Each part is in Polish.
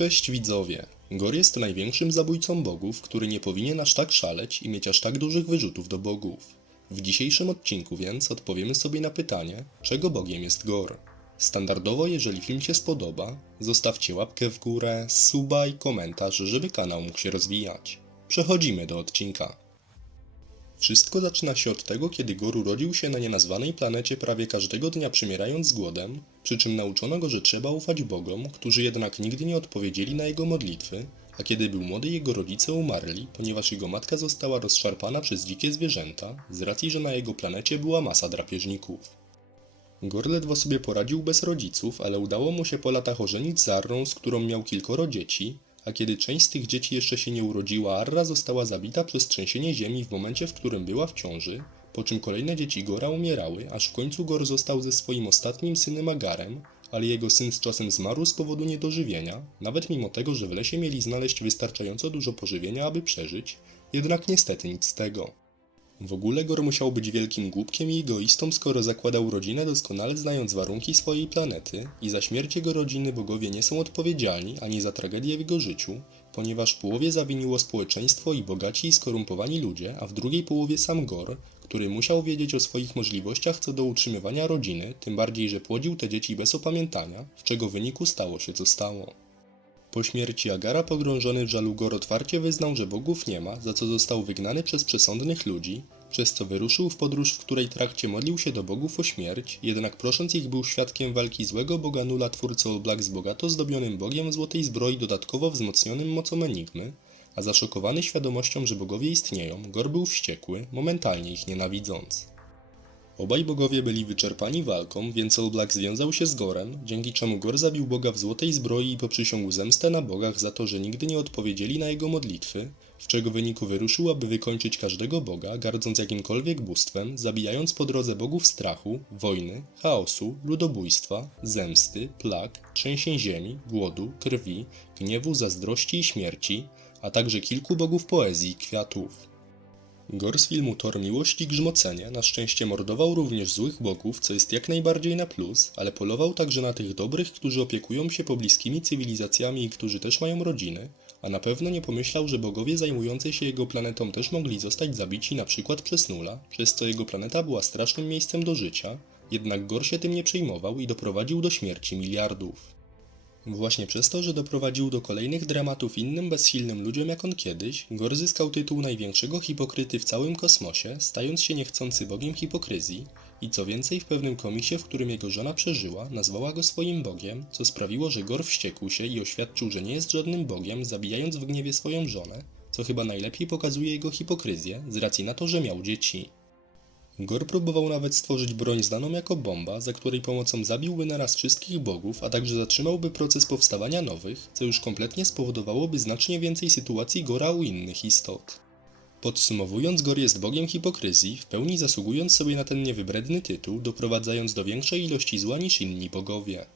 Cześć widzowie. Gor jest największym zabójcą bogów, który nie powinien aż tak szaleć i mieć aż tak dużych wyrzutów do bogów. W dzisiejszym odcinku więc odpowiemy sobie na pytanie, czego bogiem jest Gor. Standardowo, jeżeli film się spodoba, zostawcie łapkę w górę, suba i komentarz, żeby kanał mógł się rozwijać. Przechodzimy do odcinka. Wszystko zaczyna się od tego, kiedy Gor urodził się na nienazwanej planecie prawie każdego dnia przymierając z głodem, przy czym nauczono go, że trzeba ufać bogom, którzy jednak nigdy nie odpowiedzieli na jego modlitwy, a kiedy był młody jego rodzice umarli, ponieważ jego matka została rozszarpana przez dzikie zwierzęta, z racji, że na jego planecie była masa drapieżników. Gor ledwo sobie poradził bez rodziców, ale udało mu się po latach ożenić z Arrą, z którą miał kilkoro dzieci, a kiedy część z tych dzieci jeszcze się nie urodziła, Arra została zabita przez trzęsienie ziemi w momencie, w którym była w ciąży, po czym kolejne dzieci Gora umierały, aż w końcu Gor został ze swoim ostatnim synem Agarem, ale jego syn z czasem zmarł z powodu niedożywienia, nawet mimo tego, że w lesie mieli znaleźć wystarczająco dużo pożywienia, aby przeżyć, jednak niestety nic z tego. W ogóle Gor musiał być wielkim głupkiem i egoistą, skoro zakładał rodzinę doskonale znając warunki swojej planety i za śmierć jego rodziny bogowie nie są odpowiedzialni ani za tragedię w jego życiu, ponieważ w połowie zawiniło społeczeństwo i bogaci i skorumpowani ludzie, a w drugiej połowie sam Gor, który musiał wiedzieć o swoich możliwościach co do utrzymywania rodziny, tym bardziej, że płodził te dzieci bez opamiętania, z czego wyniku stało się co stało. Po śmierci Agara pogrążony w żalu Gor otwarcie wyznał, że bogów nie ma, za co został wygnany przez przesądnych ludzi, przez co wyruszył w podróż, w której trakcie modlił się do bogów o śmierć, jednak prosząc ich był świadkiem walki złego boga Nula twórcy All Black z bogato zdobionym bogiem złotej zbroi dodatkowo wzmocnionym mocą Enigmy, a zaszokowany świadomością, że bogowie istnieją, Gor był wściekły, momentalnie ich nienawidząc. Obaj bogowie byli wyczerpani walką, więc All Black związał się z Gorem, dzięki czemu Gor zabił boga w złotej zbroi i poprzysiągł zemstę na bogach za to, że nigdy nie odpowiedzieli na jego modlitwy, w czego wyniku wyruszył, aby wykończyć każdego boga, gardząc jakimkolwiek bóstwem, zabijając po drodze bogów strachu, wojny, chaosu, ludobójstwa, zemsty, plag, trzęsień ziemi, głodu, krwi, gniewu, zazdrości i śmierci, a także kilku bogów poezji kwiatów. Gor z filmu Thor Miłość i Grzmocenie na szczęście mordował również złych bogów, co jest jak najbardziej na plus, ale polował także na tych dobrych, którzy opiekują się pobliskimi cywilizacjami i którzy też mają rodziny, a na pewno nie pomyślał, że bogowie zajmujący się jego planetą też mogli zostać zabici na przykład przez Nula, przez co jego planeta była strasznym miejscem do życia, jednak Gor się tym nie przejmował i doprowadził do śmierci miliardów. Właśnie przez to, że doprowadził do kolejnych dramatów innym bezsilnym ludziom jak on kiedyś, Gor zyskał tytuł największego hipokryty w całym kosmosie, stając się niechcący bogiem hipokryzji i co więcej w pewnym komisie, w którym jego żona przeżyła, nazwała go swoim bogiem, co sprawiło, że Gor wściekł się i oświadczył, że nie jest żadnym bogiem, zabijając w gniewie swoją żonę, co chyba najlepiej pokazuje jego hipokryzję z racji na to, że miał dzieci. Gor próbował nawet stworzyć broń znaną jako bomba, za której pomocą zabiłby naraz wszystkich bogów, a także zatrzymałby proces powstawania nowych, co już kompletnie spowodowałoby znacznie więcej sytuacji Gora u innych istot. Podsumowując, Gor jest bogiem hipokryzji, w pełni zasługując sobie na ten niewybredny tytuł, doprowadzając do większej ilości zła niż inni bogowie.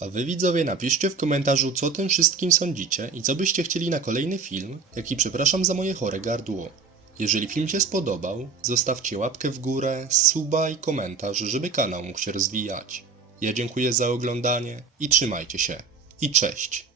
A wy widzowie napiszcie w komentarzu co tym wszystkim sądzicie i co byście chcieli na kolejny film, jak i przepraszam za moje chore gardło. Jeżeli film się spodobał, zostawcie łapkę w górę, suba i komentarz, żeby kanał mógł się rozwijać. Ja dziękuję za oglądanie i trzymajcie się. I cześć!